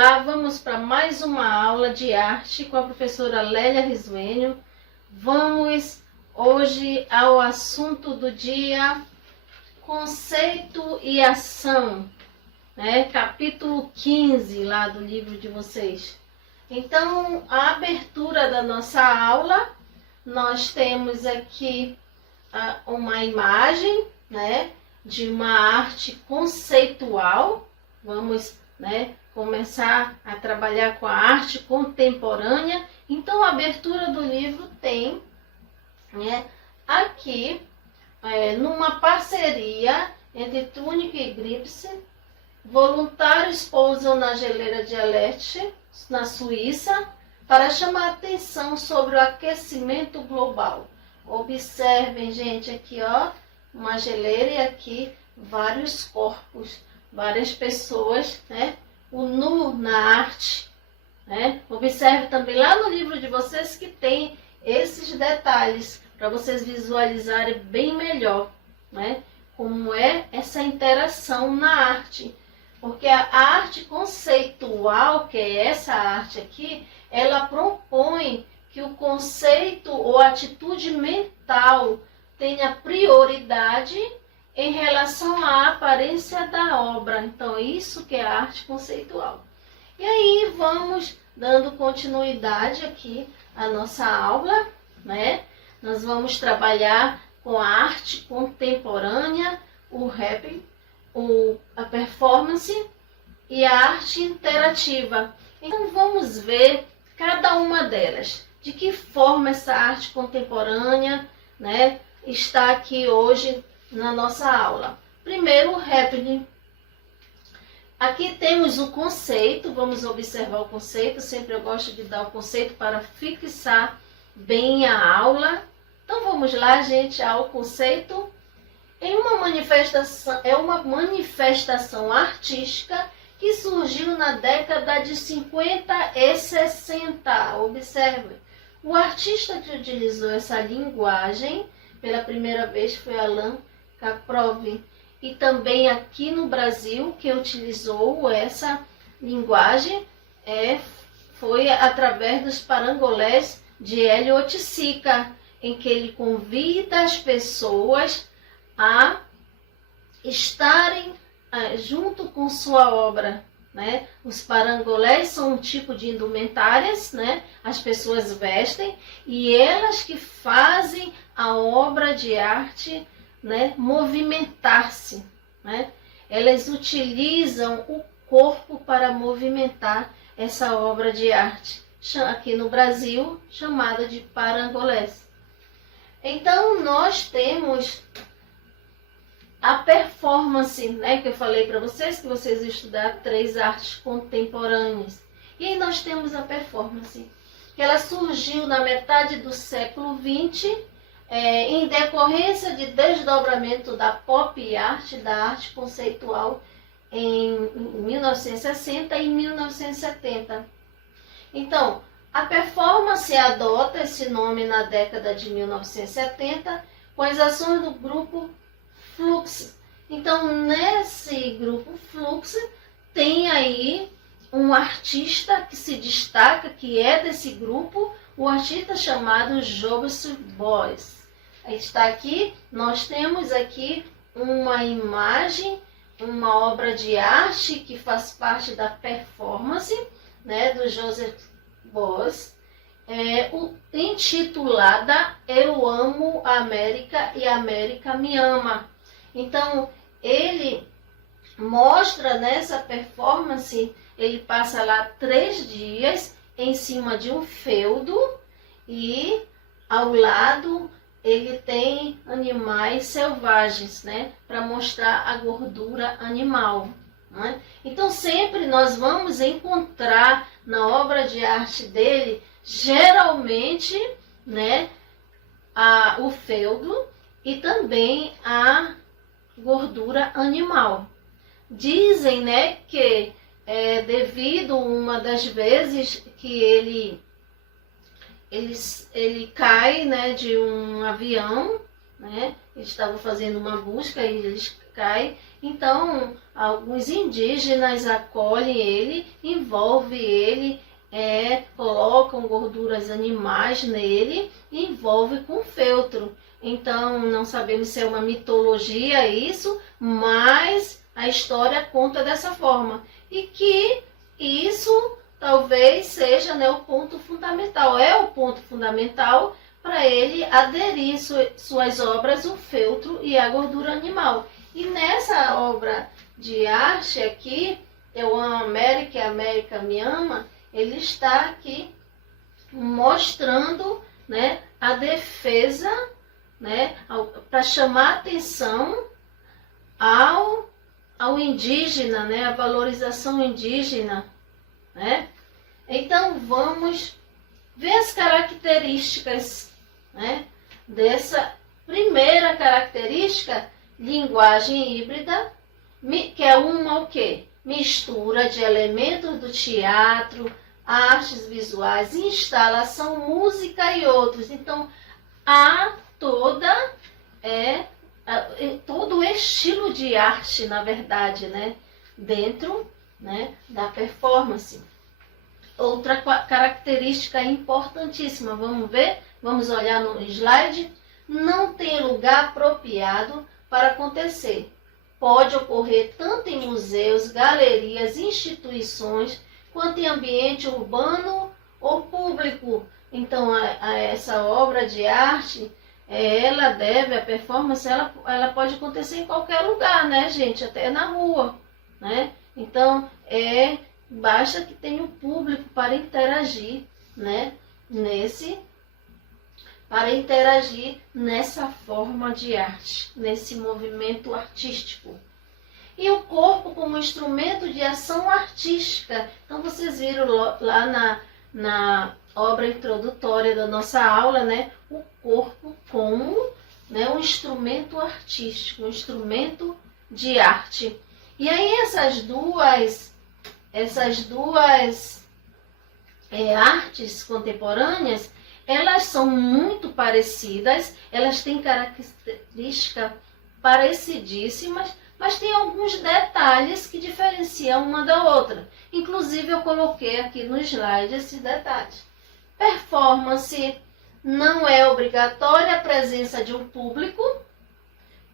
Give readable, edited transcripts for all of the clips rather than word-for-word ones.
Olá, vamos para mais uma aula de arte com a professora Lélia Risuênio. Vamos hoje ao assunto do dia, conceito e ação, né? Capítulo 15 lá do livro de vocês. Então, a abertura da nossa aula, nós temos aqui uma imagem, né, de uma arte conceitual. Vamos, né, começar a trabalhar com a arte contemporânea. Então, a abertura do livro tem, né, aqui, numa parceria entre Túnica e Gripse, voluntários pousam na geleira de Alert, na Suíça, para chamar a atenção sobre o aquecimento global. Observem, gente, aqui, ó, uma geleira e aqui vários corpos, várias pessoas, né? O nu na arte, né? Observe também lá no livro de vocês que tem esses detalhes para vocês visualizarem bem melhor, né? Como é essa interação na arte. Porque a arte conceitual, que é essa arte aqui, ela propõe que o conceito ou atitude mental tenha prioridade em relação à aparência da obra. Então, isso que é a arte conceitual. E aí, vamos dando continuidade aqui à nossa aula, né? Nós vamos trabalhar com a arte contemporânea, o rap, a performance e a arte interativa. Então, vamos ver cada uma delas. De que forma essa arte contemporânea, né, está aqui hoje na nossa aula. Primeiro, o happening. Aqui temos o conceito, vamos observar o conceito. Sempre eu gosto de dar o conceito para fixar bem a aula. Então vamos lá, gente, ao conceito. É uma manifestação artística que surgiu na década de 50 e 60. Observe, o artista que utilizou essa linguagem pela primeira vez foi Alan Kaprov. E também aqui no Brasil, que utilizou essa linguagem foi através dos parangolés de Hélio Oiticica, em que ele convida as pessoas a estarem junto com sua obra, né? Os parangolés são um tipo de indumentárias, né? As pessoas vestem e elas que fazem a obra de arte, né, movimentar-se, né? Elas utilizam o corpo para movimentar essa obra de arte, aqui no Brasil chamada de parangolés. Então nós temos a performance, né, que eu falei para vocês, que vocês estudar 3 artes contemporâneas. E aí nós temos a performance, que ela surgiu na metade do século XX, em decorrência de desdobramento da pop art, da arte conceitual, em 1960 e 1970. Então, a performance adota esse nome na década de 1970, com as ações do grupo Flux. Então, nesse grupo Flux, tem aí um artista que se destaca, que é desse grupo, o artista chamado Jobs Beuys. Está aqui, nós temos aqui uma imagem, uma obra de arte que faz parte da performance, né, do Joseph Beuys, intitulada Eu Amo a América e a América Me Ama. Então, ele mostra nessa performance, ele passa lá 3 dias em cima de um feudo e ao lado ele tem animais selvagens, né, para mostrar a gordura animal, né? Então, sempre nós vamos encontrar na obra de arte dele, geralmente, né, o feudo e também a gordura animal. Dizem, né, que devido uma das vezes que ele cai, né, de um avião, né, eles estavam fazendo uma busca e eles cai. Então, alguns indígenas acolhem ele, envolvem ele, colocam gorduras animais nele e envolvem com feltro. Então, não sabemos se é uma mitologia isso, mas a história conta dessa forma. E que isso talvez seja, né, o ponto fundamental, é o ponto fundamental para ele aderir suas obras, o feltro e a gordura animal. E nessa obra de arte aqui, Eu Amo a América e a América Me Ama, ele está aqui mostrando, né, a defesa, né, para chamar atenção ao indígena, né, a valorização indígena, né? Então vamos ver as características, né, dessa primeira característica, linguagem híbrida, que é uma o quê? Mistura de elementos do teatro, artes visuais, instalação, música e outros. Então há todo o estilo de arte, na verdade, né, dentro, né, da performance. Outra característica importantíssima, vamos ver? Vamos olhar no slide. Não tem lugar apropriado para acontecer. Pode ocorrer tanto em museus, galerias, instituições, quanto em ambiente urbano ou público. Então, essa obra de arte, a performance, ela pode acontecer em qualquer lugar, né, gente? Até na rua, né? Então, basta que tenha um público para interagir, né, nessa forma de arte, nesse movimento artístico. E o corpo como instrumento de ação artística. Então, vocês viram lá na obra introdutória da nossa aula, né, o corpo como, né, um instrumento artístico, um instrumento de arte. E aí essas duas artes contemporâneas, elas são muito parecidas, elas têm características parecidíssimas, mas tem alguns detalhes que diferenciam uma da outra. Inclusive eu coloquei aqui no slide esses detalhes. Performance, não é obrigatória a presença de um público,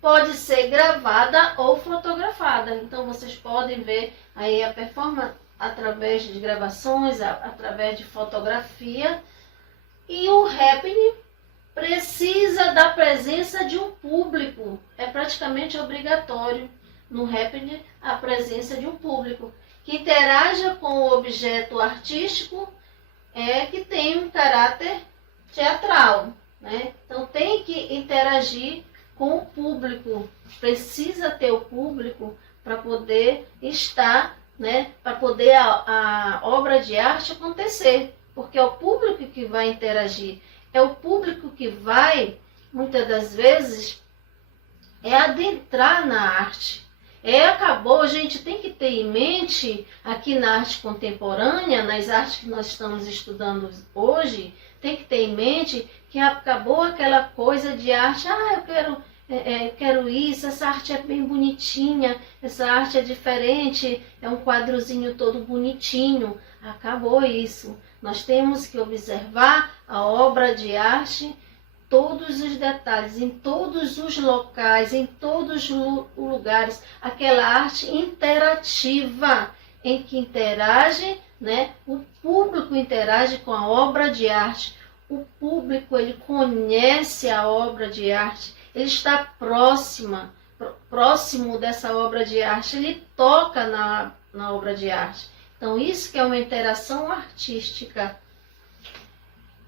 pode ser gravada ou fotografada. Então vocês podem ver aí a performance através de gravações, através de fotografia. E o happening precisa da presença de um público. É praticamente obrigatório no happening a presença de um público que interaja com o objeto artístico, que tem um caráter teatral, né? Então tem que interagir com o público, precisa ter o público para poder estar, né, para poder a obra de arte acontecer, porque é o público que vai interagir, é o público que vai, muitas das vezes, adentrar na arte. Acabou, a gente tem que ter em mente, aqui na arte contemporânea, nas artes que nós estamos estudando hoje, tem que ter em mente que acabou aquela coisa de arte, eu quero isso, essa arte é bem bonitinha, essa arte é diferente, é um quadrozinho todo bonitinho. Acabou isso. Nós temos que observar a obra de arte, todos os detalhes, em todos os locais, em todos os lugares, aquela arte interativa, em que interage, né? O público interage com a obra de arte, o público ele conhece a obra de arte, ele está próximo dessa obra de arte, ele toca na obra de arte. Então isso que é uma interação artística.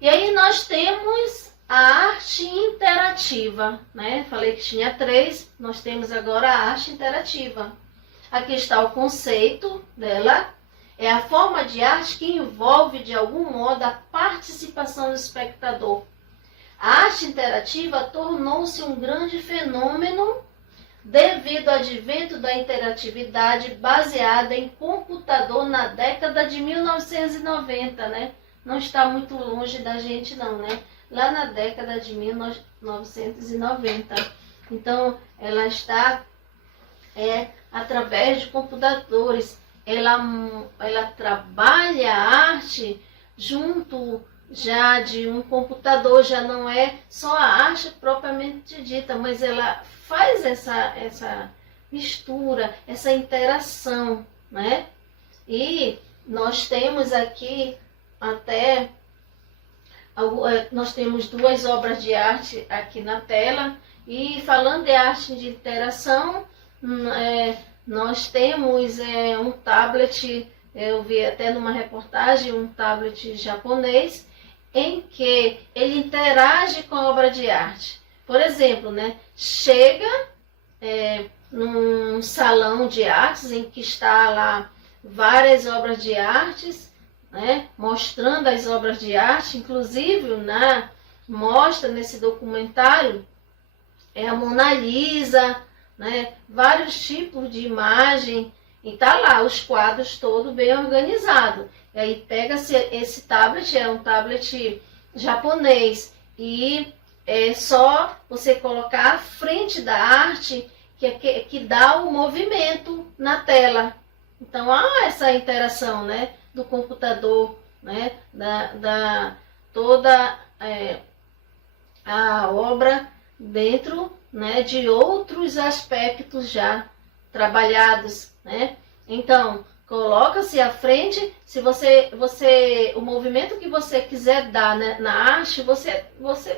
E aí nós temos a arte interativa, né? Falei que tinha 3, nós temos agora a arte interativa. Aqui está o conceito dela. É a forma de arte que envolve de algum modo a participação do espectador. A arte interativa tornou-se um grande fenômeno devido ao advento da interatividade baseada em computador na década de 1990, né? Não está muito longe da gente não, né? Lá na década de 1990. Então, ela está através de computadores. Ela trabalha a arte junto já de um computador, já não é só a arte propriamente dita, mas ela faz essa mistura, essa interação, né? E nós temos aqui até nós temos duas obras de arte aqui na tela. E falando de arte de interação, nós temos um tablet, eu vi até numa reportagem, um tablet japonês, em que ele interage com a obra de arte. Por exemplo, né, chega num salão de artes em que está lá várias obras de artes, né, mostrando as obras de arte, inclusive mostra nesse documentário a Mona Lisa, né, vários tipos de imagem, e tá lá os quadros todo bem organizado. E aí pega-se esse tablet, é um tablet japonês, e é só você colocar à frente da arte que dá o movimento na tela. Então há essa interação, né, do computador, né, toda a obra dentro, né, de outros aspectos já trabalhados, né? Então, coloca-se à frente, se o movimento que você quiser dar, né, na arte, você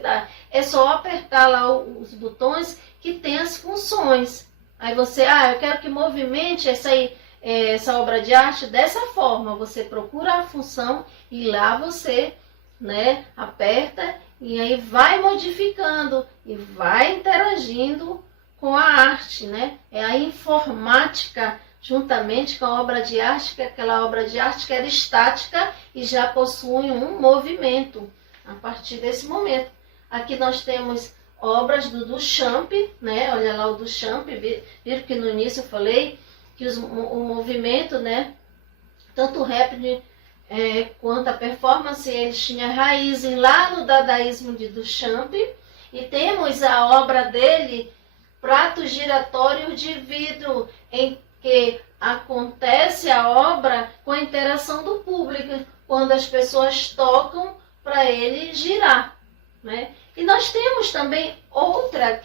dá. É só apertar lá os botões que tem as funções. Aí você, eu quero que movimente essa obra de arte dessa forma. Você procura a função e lá você, né, aperta e aí vai modificando e vai interagindo com a arte, né? É a informática juntamente com a obra de arte, que é aquela obra de arte que era estática e já possui um movimento a partir desse momento. Aqui nós temos obras do Duchamp, né? Olha lá o Duchamp, viram que no início eu falei que o movimento, né? Tanto o rap quanto a performance, eles tinham raízes lá no dadaísmo de Duchamp. E temos a obra dele, Prato Giratório de Vidro, em que acontece a obra com a interação do público, quando as pessoas tocam para ele girar, né? E nós temos também outra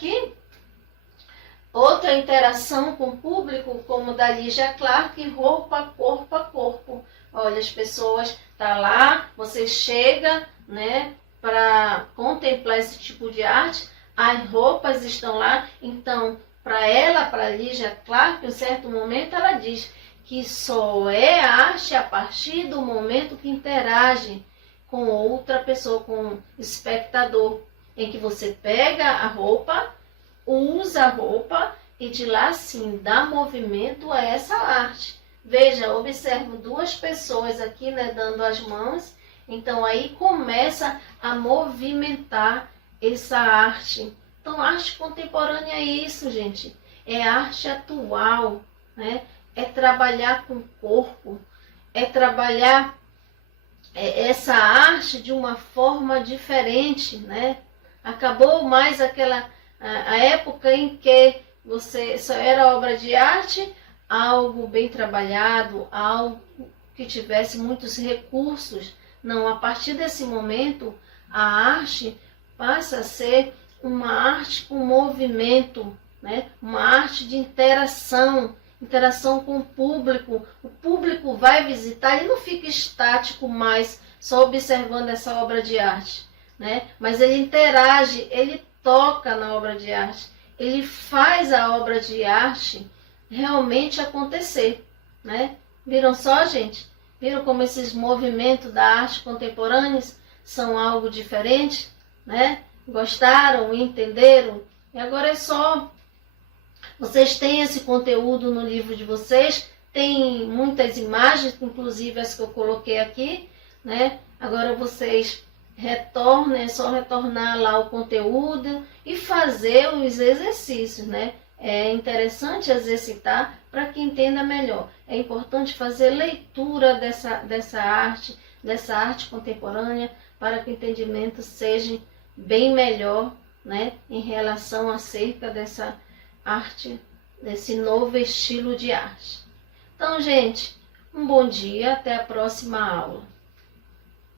interação com o público, como da Lígia Clark, roupa, corpo a corpo. Olha, as pessoas tá lá, você chega, né, para contemplar esse tipo de arte, as roupas estão lá, então para Lígia Clark, em um certo momento ela diz que só é arte a partir do momento que interage com outra pessoa, com um espectador, em que você pega a roupa, usa a roupa e de lá sim dá movimento a essa arte. Veja, observo duas pessoas aqui, né, dando as mãos, então aí começa a movimentar essa arte. Então, arte contemporânea é isso, gente. É arte atual, né? É trabalhar com o corpo, é trabalhar essa arte de uma forma diferente, né? Acabou mais a época em que você só era obra de arte, algo bem trabalhado, algo que tivesse muitos recursos. Não, a partir desse momento, a arte passa a ser uma arte com movimento, né? Uma arte de interação com o público vai visitar, ele não fica estático mais, só observando essa obra de arte, né? Mas ele interage, ele toca na obra de arte, ele faz a obra de arte realmente acontecer, né? Viram só, gente? Viram como esses movimentos da arte contemporânea são algo diferente, né? Gostaram, entenderam? E agora é só vocês têm esse conteúdo no livro de vocês, tem muitas imagens, inclusive as que eu coloquei aqui, né? Agora vocês retornem, é só retornar lá o conteúdo e fazer os exercícios, né? É interessante exercitar para que entenda melhor. É importante fazer leitura dessa arte contemporânea, para que o entendimento seja bem melhor, né, em relação acerca dessa arte nesse novo estilo de arte. Então, gente, um bom dia, até a próxima aula.